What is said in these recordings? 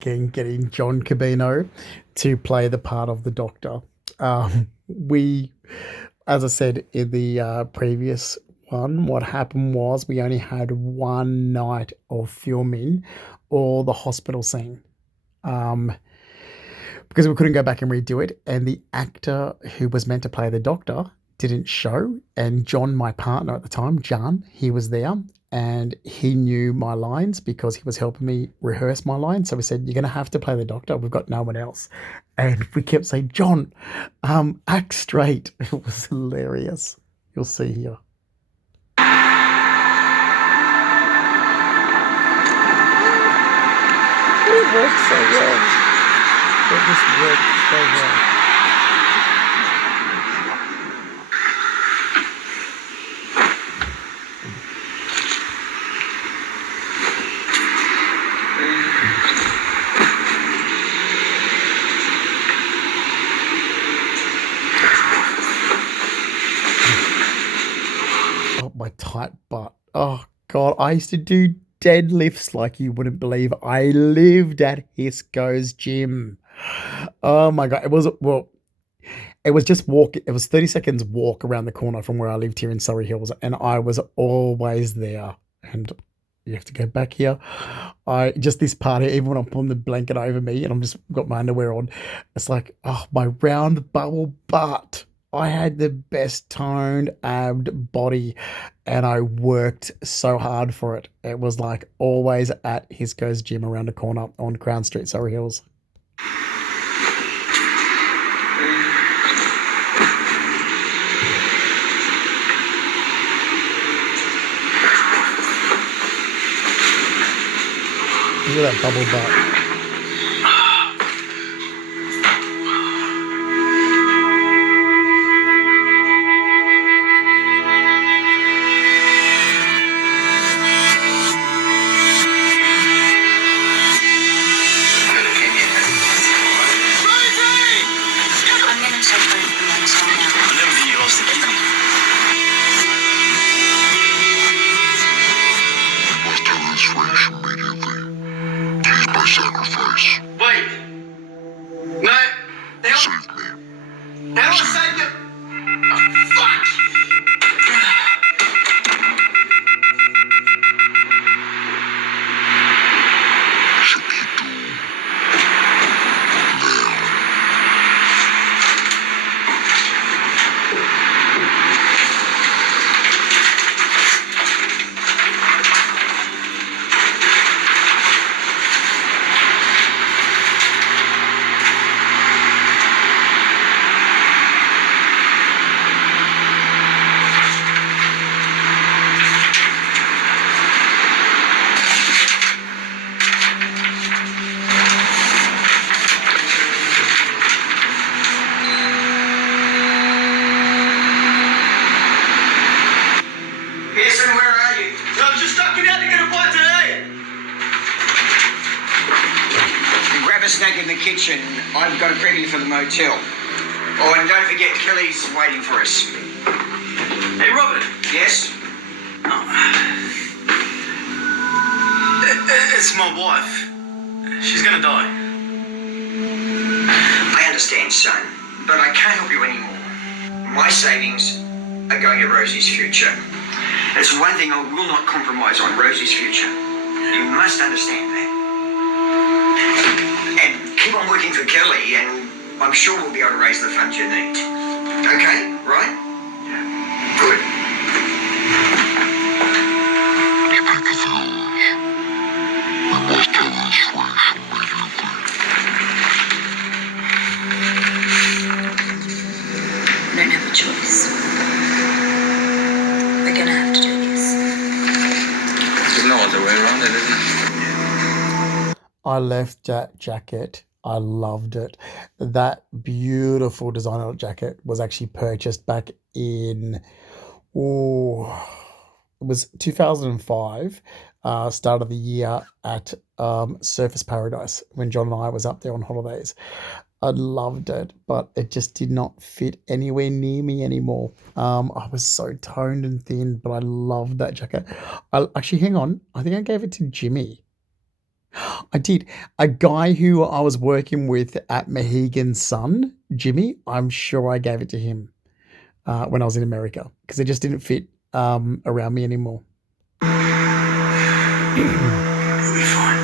getting John Cabino to play the part of the Doctor. We, as I said in the previous one, what happened was we only had one night of filming all the hospital scene. Um, because we couldn't go back and redo it. And the actor who was meant to play the Doctor didn't show. And John, my partner at the time, John, he was there and he knew my lines because he was helping me rehearse my lines. So we said, "You're going to have to play the Doctor. We've got no one else." And we kept saying, "John, act straight." It was hilarious. You'll see here. But it works so well. It just worked so well. Oh, my tight butt. Oh, God. I used to do deadlifts like you wouldn't believe. I lived at Hisco's gym. Oh, my God. It was just walk. It was 30 seconds walk around the corner from where I lived here in Surrey Hills. And I was always there. And you have to go back here. I just this part here, even when I'm pulling the blanket over me and I'm just got my underwear on, it's like, oh, my round bubble butt. I had the best toned abbed body and I worked so hard for it. It was like always at Hisco's gym around the corner on Crown Street, Surrey Hills. Look at that bubble butt. Sacrifice. Wait! No! Save me. How do I save you? Oh, fuck! Chiquito. Now. Pearson, where are you? I'm just ducking out to get a bite to eat. Grab a snack in the kitchen. I've got a preview for the motel. Oh, and don't forget, Kelly's waiting for us. Hey, Robert. Yes? It's my wife. She's gonna die. I understand, son, but I can't help you anymore. My savings are going to Rosie's future. It's one thing I will not compromise on, Rosie's future. You must understand that. And keep on working for Kelly, and I'm sure we'll be able to raise the funds you need. Okay, right? Good. Speak of yours. We must have this race immediately. We don't have a choice. We're gonna have to do this. There's no other way around it, isn't there? I left that jacket. I loved it. That beautiful designer jacket was actually purchased back in, it was 2005, start of the year at Surface Paradise when John and I was up there on holidays. I loved it, but it just did not fit anywhere near me anymore. I was so toned and thin, but I loved that jacket. Actually, hang on. I think I gave it to Jimmy. I did. A guy who I was working with at Mohegan's Sun, Jimmy, I'm sure I gave it to him when I was in America because it just didn't fit around me anymore. You'll be fine.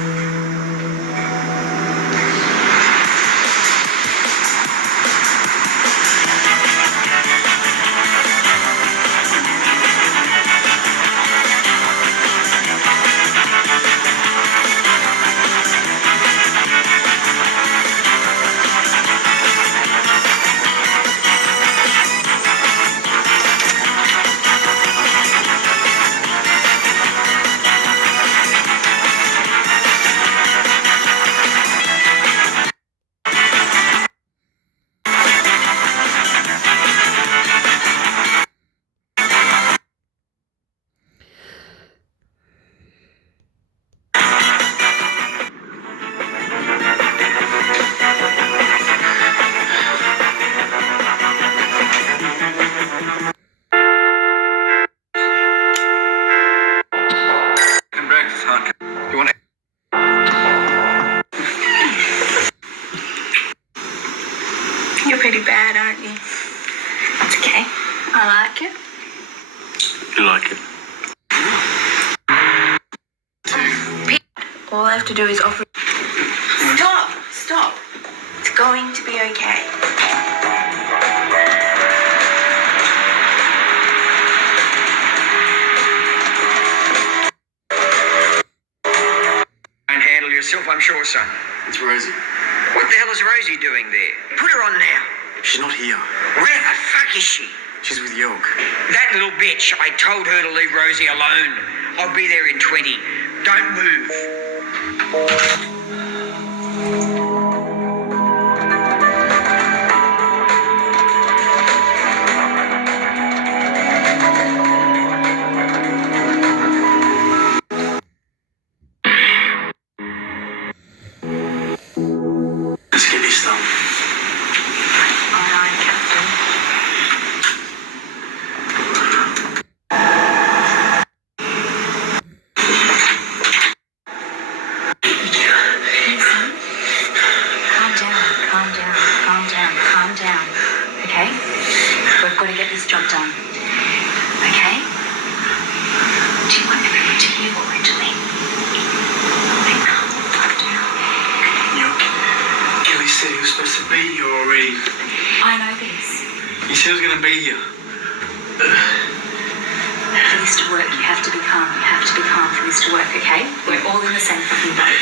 Breakfast, huh? You want You're pretty bad, aren't you? That's okay. I like it. You like it? All I have to do is offer. Stop. It's going to be okay. And handle yourself, I'm sure, son. It's Rosie. What the hell is Rosie doing there? Put her on now. She's not here. Where the fuck is she? She's with York. That little bitch. I told her to leave Rosie alone. I'll be there in 20. Don't move. Let's get this done. All right, Captain. Listen. Calm down. Okay? We've got to get this job done. Okay? Do you want everyone to you or to me? York, Kelly said he was supposed to be here already. I know this. He said he was going to be here. For this to work, you have to be calm. You have to be calm for this to work, okay? We're all in the same fucking boat.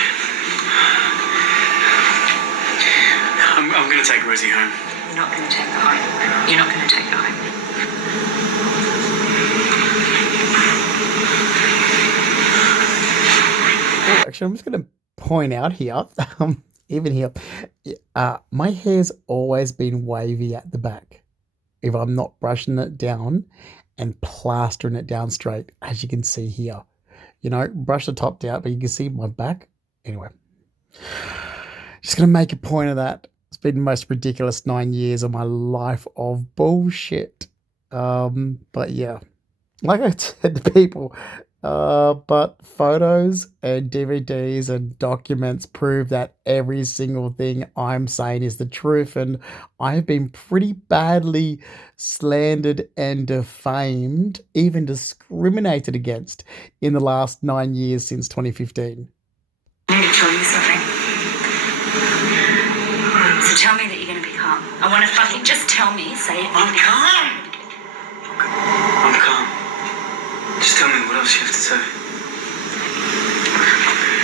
I'm going to take Rosie home. You're not going to take her home. You're not going to take her home. Oh, actually, I'm just going to point out here, even here, my hair's always been wavy at the back. If I'm not brushing it down and plastering it down straight, as you can see here. You know, brush the top down, but you can see my back. Anyway, just going to make a point of that. It's been the most ridiculous 9 years of my life of bullshit. But yeah, like I said to people, but photos and DVDs and documents prove that every single thing I'm saying is the truth, and I've been pretty badly slandered and defamed, even discriminated against in the last 9 years since 2015. I need to tell you something. So tell me that you're going to be calm. I want to fucking just tell me. Say it. I'm calm. I'm calm. Just tell me what else you have to say.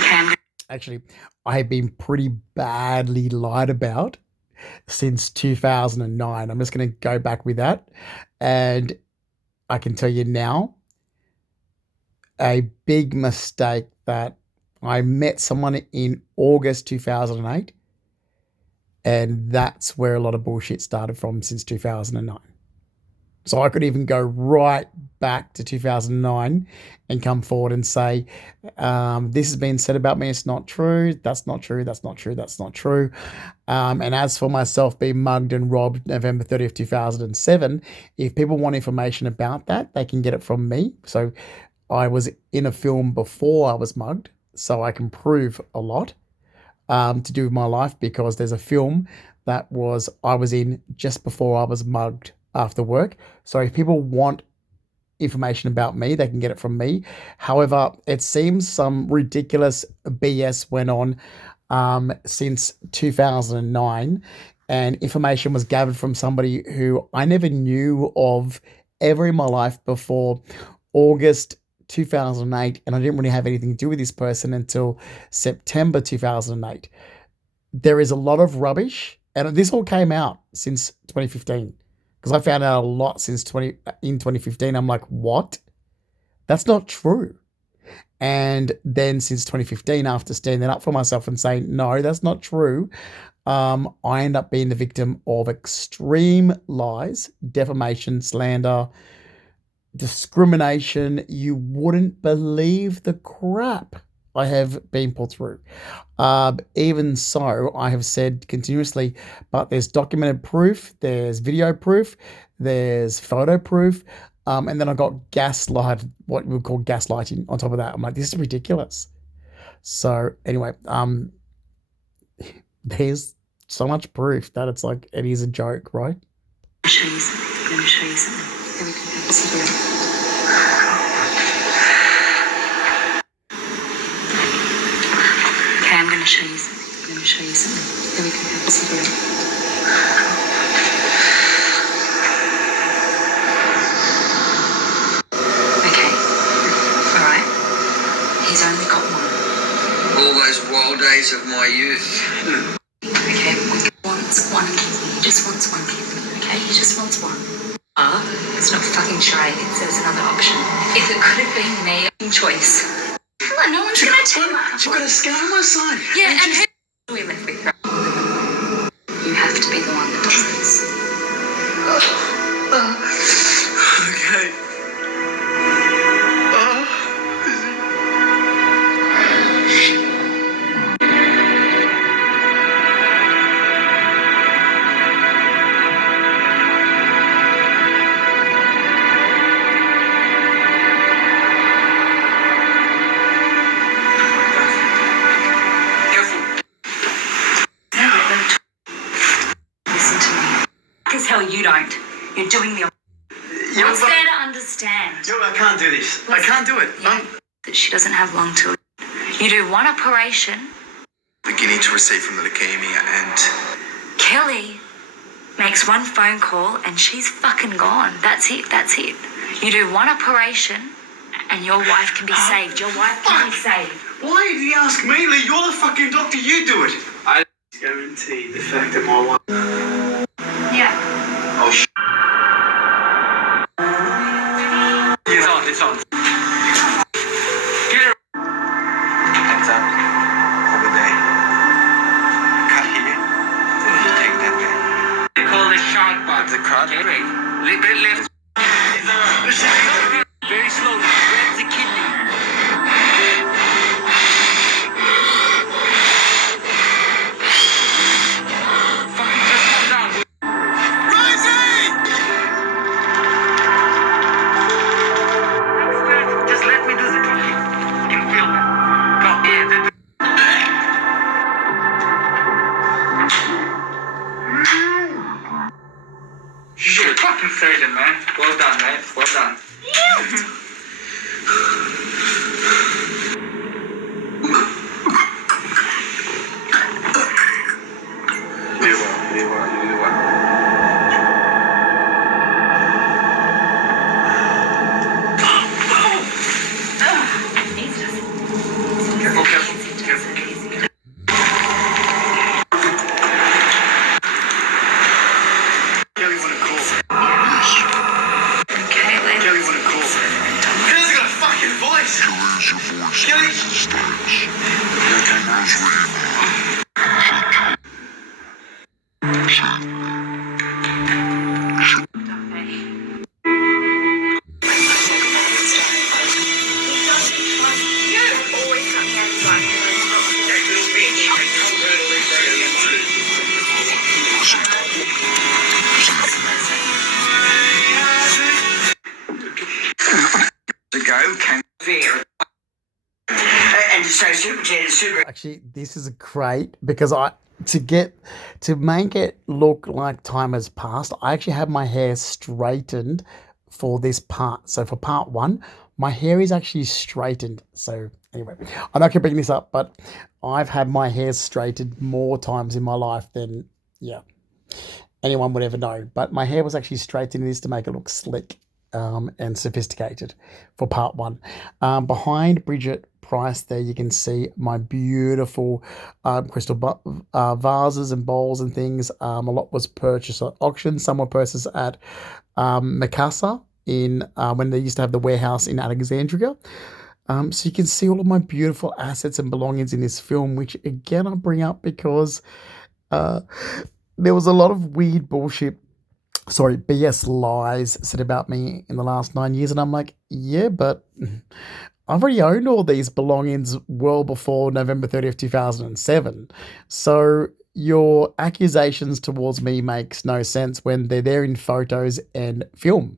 Okay, I'm going Actually, I have been pretty badly lied about since 2009. I'm just going to go back with that. And I can tell you now, a big mistake that I met someone in August 2008. And that's where a lot of bullshit started from since 2009. So I could even go right back to 2009 and come forward and say, this has been said about me. It's not true. That's not true. That's not true. That's not true. And as for myself being mugged and robbed November 30th, 2007, if people want information about that, they can get it from me. So I was in a film before I was mugged. so I can prove a lot to do with my life, because there's a film that I was in just before I was mugged after work. So if people want information about me, they can get it from me. However, it seems some ridiculous BS went on since 2009, and information was gathered from somebody who I never knew of ever in my life before August 2008, and I didn't really have anything to do with this person until September 2008. There is a lot of rubbish, and this all came out since 2015, because I found out a lot in 2015. I'm like, what? That's not true. And then since 2015, after standing up for myself and saying, no, that's not true, I end up being the victim of extreme lies, defamation, slander, discrimination. You wouldn't believe the crap I have been put through. Even so, I have said continuously, but there's documented proof, there's video proof, there's photo proof, and then I got gaslighted, what we would call gaslighting on top of that. I'm like, this is ridiculous. So anyway, there's so much proof that it's like, it is a joke, right? I'll show you something. I'm going to show you something. Then we can have a cigarette. Okay, I'm going to show you something. I'm going to show you something. Then we can have a cigarette. Okay. All right. He's only got one. All those wild days of my youth. Okay, he wants one kidney. He just wants one kidney. Okay, he just wants one. It's not fucking charades. There's another option. If it could have been me, choice. Come on, no one's gonna take my. You've got a scar on my side. Yeah, and who are we left with? You have to be the one that does this. Okay. Listen to me. Because hell, you don't. You're doing the. What's there to understand? Yo, I can't do this. I can't do it. Yeah, that she doesn't have long to live. You do one operation. Beginning to receive from the leukemia and Kelly makes one phone call and she's fucking gone. That's it. That's it. You do one operation and your wife can be saved. Your wife can be saved. Why did he ask me, Lee? You're the fucking doctor. You do it. I guarantee the fact that my wife. Yeah. Oh, sh. It's on. It's on. Get her. Hands up. Over there. Cut here. You take that way. They call it shark bot. The cut. Okay. Left. Very slowly. Grab the kidney. Fucking just come down. Rising! Just let me do the talking. You can feel that. Go. Yeah, you're a fucking surgeon, man. Well done, man. Well done. You do well. Careful. Kelly wanna call. Okay, Kelly wanna call. Kelly's got a fucking voice. super. Actually, this is great because to make it look like time has passed, I actually have my hair straightened for this part. So for part one, my hair is actually straightened. So anyway, I'm not gonna bring this up, but I've had my hair straightened more times in my life than yeah anyone would ever know. But my hair was actually straightened in this to make it look slick and sophisticated for part one. Behind Bridget Price, there you can see my beautiful crystal vases and bowls and things. A lot was purchased at auction. Some were purchased at Mikasa in when they used to have the warehouse in Alexandria. So you can see all of my beautiful assets and belongings in this film, which again I bring up because uh, there was a lot of weird bullshit, sorry, BS lies said about me in the last 9 years. And I'm like, yeah, but I've already owned all these belongings well before November 30th, 2007. So your accusations towards me makes no sense when they're there in photos and film.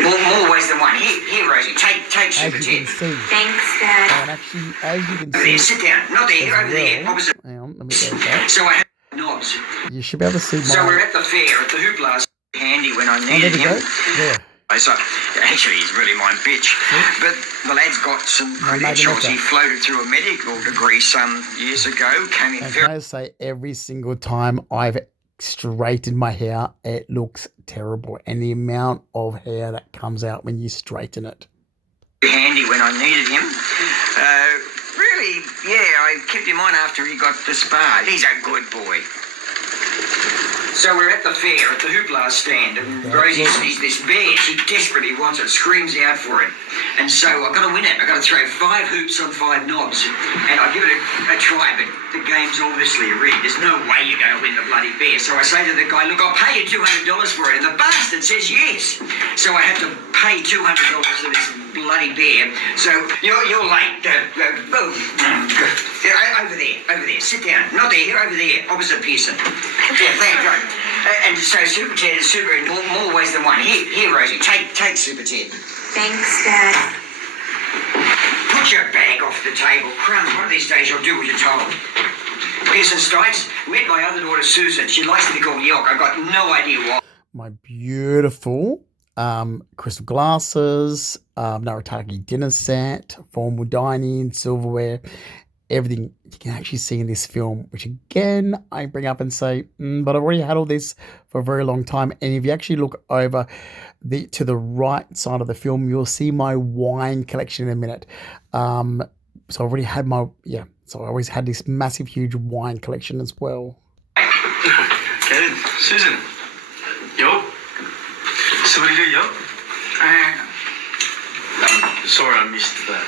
More ways than one. Here, Rosie, take As Super you Ted. can see. Thanks, Dad. And actually, as you can Over there, see, sit down. Not there, as over there, well, opposite. hang on, let me go back. So I have knobs. You should be able to see So we're my. at the fair at the Hooplas. Handy when I Oh, there needed we go. him. There. So, actually, he's really my bitch. But the lad's got some My credentials. magneto. He floated through a medical degree some years ago. Came in And very. can I say, every single time I've straightened my hair, it looks terrible. And the amount of hair that comes out when you straighten it. Handy when I needed him. Really, yeah, I kept him on after he got disbarred. He's a good boy. So we're at the fair at the Hoopla stand, and Rosie sees this bear. She desperately wants it, screams out for it. And so I've got to win it. I've got to throw 5 hoops on 5 knobs. And I give it a try, but the game's obviously rigged. There's no way you're going to win the bloody bear. So I say to the guy, look, I'll pay you $200 for it. And the bastard says yes. So I have to pay $200 for this bloody bear. So you're late. Over there. Sit down. Not there, over there, opposite Pearson. Yeah, thank God. And so Super Ted is super in more ways than one. Here, Rosie, take Super Ted. Thanks, Dad. Put your bag off the table. Crumbs, one of these days you'll do what you're told. Pearson Stites, met my other daughter Susan. She likes to be called York. I've got no idea why. My beautiful crystal glasses, Narataki dinner set, formal dining, silverware, everything you can actually see in this film, which again, I bring up and say, but I've already had all this for a very long time. And if you actually look over to the right side of the film, you'll see my wine collection in a minute. So I've already had so I always had this massive, huge wine collection as well. Okay, Susan. Yo. So what did you do, yo? I'm sorry I missed that.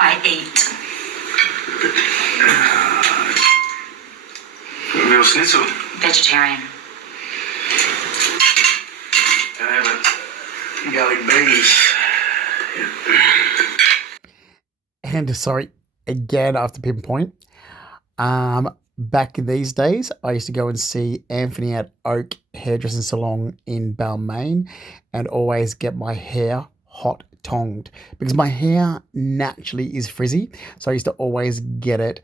I ate. Real schnitzel. Vegetarian. I have a garlic beans. And sorry, again, I have to pinpoint. Back in these days, I used to go and see Anthony at Oak Hairdressing Salon in Balmain and always get my hair hot tonged because my hair naturally is frizzy. So I used to always get it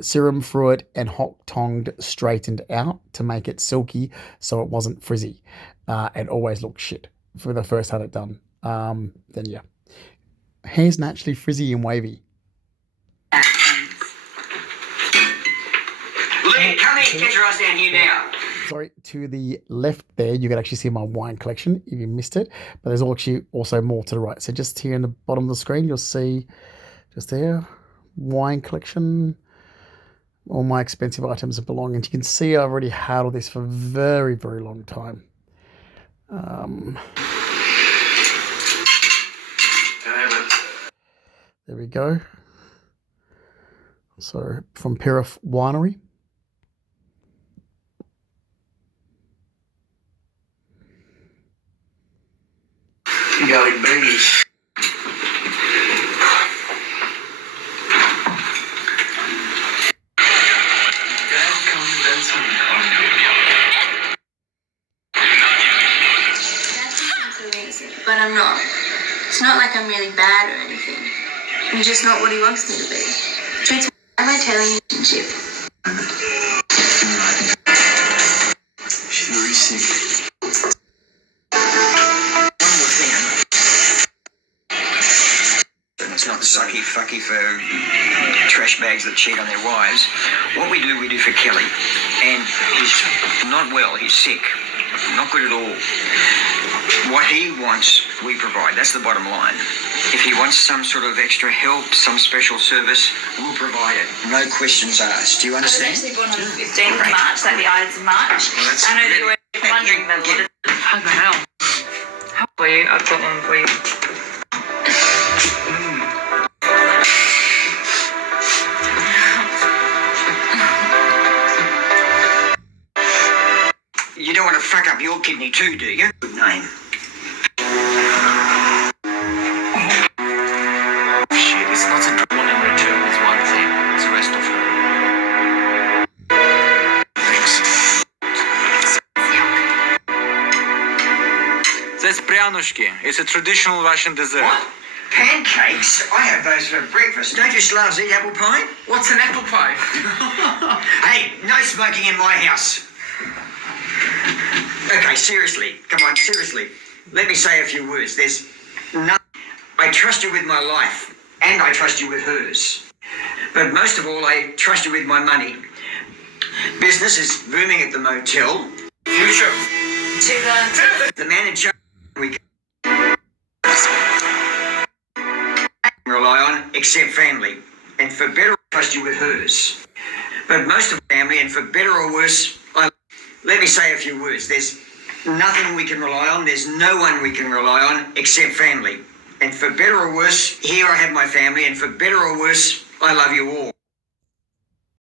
serum through it and hot tonged straightened out to make it silky so it wasn't frizzy. It always looked shit for the first had it done. Then yeah. Hair's naturally frizzy and wavy. Lee, come in, get your ass down here now. Sorry, to the left there, you can actually see my wine collection if you missed it. But there's actually also more to the right. So just here in the bottom of the screen, you'll see just there, wine collection, all my expensive items and belongings. You can see I've already had all this for a very, very long time. There we go. So from Piriff Winery. Garlic beans. But I'm not. It's not like I'm really bad or anything. I'm just not what he wants me to be. Treats me like my tailing relationship. She's very sick. One more thing. And it's not sucky fucky for trash bags that cheat on their wives. What we do for Kelly. And he's not well, he's sick. Not good at all. What he wants, we provide. That's the bottom line. If he wants some sort of extra help, some special service, we'll provide it. No questions asked. Do you I was understand? actually born on the 15th of March, like the Ides of March. Well, that's I know that really- you were wondering about what is the fuck the hell. How for you? I've got one for you. You don't want to fuck up your kidney too, do you? Good name. Shit, it's not a one in return is one thing. It's the rest of her. Thanks. That's pryanushki. It's a traditional Russian dessert. What? Pancakes? I have those for breakfast. Don't you slavs eat apple pie? What's an apple pie? Hey, no smoking in my house. Okay, seriously. Come on, seriously. Let me say a few words. There's no... I trust you with my life, and I trust you with hers. But most of all, I trust you with my money. Business is booming at the motel. Future. To The man in charge we can rely on, except family. And for better, I trust you with hers. But most of family, and for better or worse, let me say a few words. There's nothing we can rely on. There's no one we can rely on except family. And for better or worse, here I have my family. And for better or worse, I love you all.